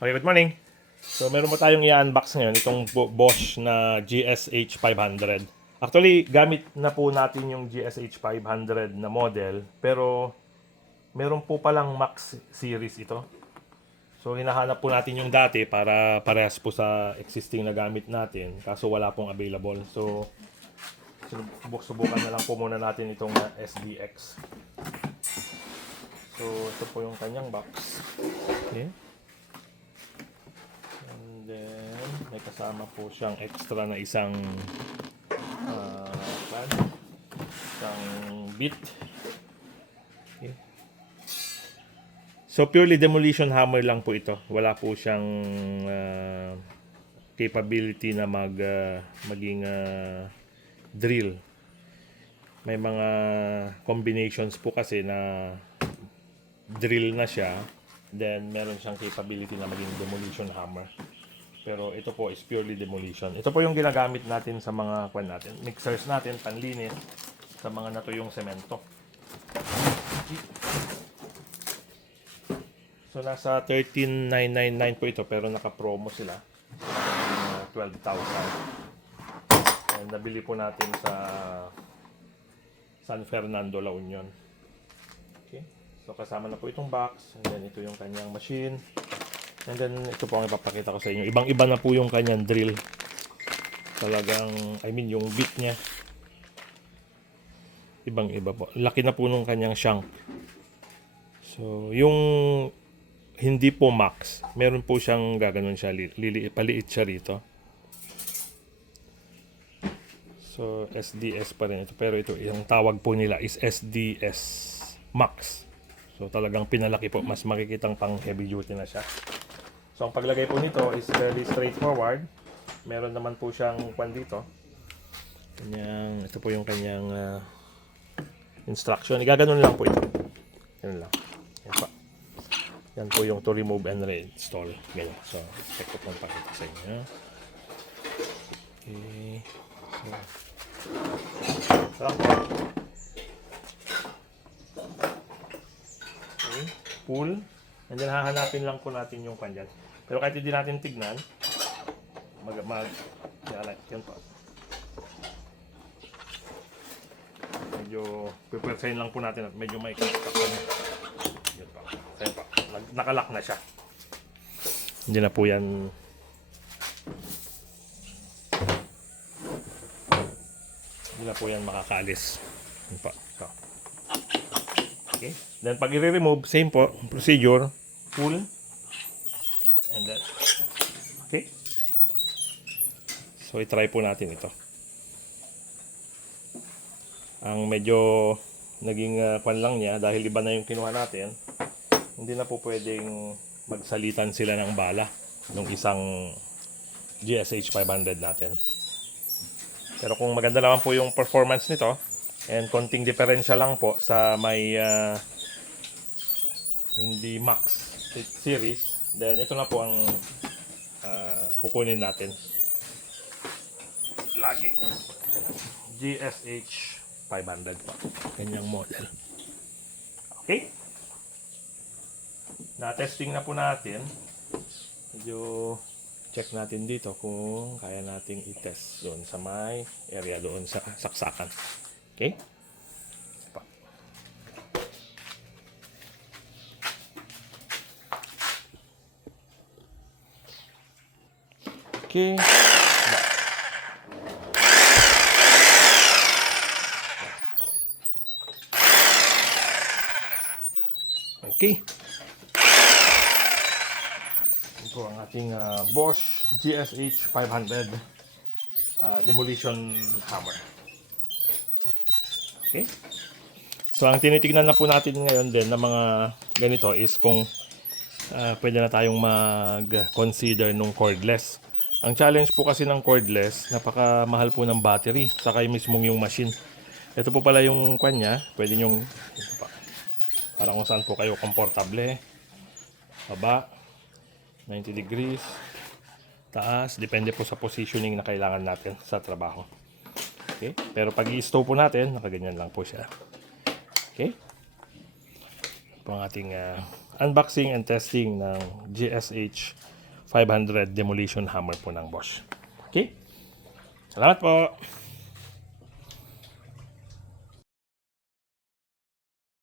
Okay, good morning. So, meron mo tayong i-unbox ngayon, itong Bosch na GSH 500. Actually, gamit na po natin yung GSH 500 na model, pero meron po palang Max series ito. So, hinahanap po natin yung dati para parehas po sa existing na gamit natin, kaso wala pong available. So, subukan na lang po muna natin itong SDX. So, ito po yung kanyang box. Okay. And then, may kasama po siyang extra na isang bit. Okay. So, purely demolition hammer lang po ito. Wala po siyang capability na maging drill. May mga combinations po kasi na drill na siya. Then, meron siyang capability na maging demolition hammer. Pero ito po is purely demolition. Ito po yung ginagamit natin sa mga mixers natin, panlinis, sa mga natuyong semento. So, nasa 13,999 po ito, pero naka-promo sila. 12,000. And nabili po natin sa San Fernando, La Union. Okay. So, kasama na po itong box. And then, ito yung kanyang machine. And then, ito po ang ipapakita ko sa inyo. Ibang-iba na po yung kanyang drill. Talagang, yung bit niya. Ibang-iba po. Laki na po nung kanyang shank. So, yung hindi po max, meron po siyang gaganon siya. Paliit siya rito. So, SDS pa rin ito. Pero ito, yung tawag po nila is SDS Max. So, talagang pinalaki po. Mas makikitang pang heavy duty na siya. So, ang paglagay po nito is very straightforward. Meron naman po siyang dito. Ito po yung kanyang instruction. Igaganon lang po ito. Ganun lang. Yan pa. Yan po yung to remove and reinstall. Ganyan. So, check ko pong pakita sa inyo. Okay. So, okay. Pull. And then, hahanapin lang po natin yung dyan. Pero kahit hindi natin tignan, yan po. Medyo pipersahin lang po natin at medyo may kakak na. Yan po. Ayan po. Nakalock na siya. Hindi na po yan. Hindi na po yan makakaalis. Yan po. Okay. Then pag i-remove, same po, procedure, pull, and then, okay. So, i-try po natin ito. Ang medyo naging lang niya, dahil iba na yung kinuha natin, hindi na po pwedeng magsalitan sila ng bala ng isang GSH 500 natin. Pero kung maganda naman po yung performance nito, and konting diferensya lang po sa may hindi Max series, then ito na po ang kukunin natin. Lagi GSH 500 pa. Kanyang model. Okay? Na-testing na po natin. Medyo check natin dito kung kaya nating i-test doon sa may area doon sa saksakan. Okay? Okay. Okay. Ito ang ating Bosch GSH 500 demolition hammer. Okay. So, ang tinitignan na po natin ngayon din ng mga ganito is kung pwede na tayong mag-consider nung cordless. Ang challenge po kasi ng cordless, napakamahal po ng battery, saka mismong yung machine. Ito po pala yung kanya, pwede nyong, para kung saan po kayo komportable. Baba, 90 degrees, taas, depende po sa positioning na kailangan natin sa trabaho. Okay? Pero pag i-stow po natin, nakaganyan lang po siya. Okay? Ito ang ating unboxing and testing ng GSH 500 demolition hammer po ng Bosch. Okay? Salamat po!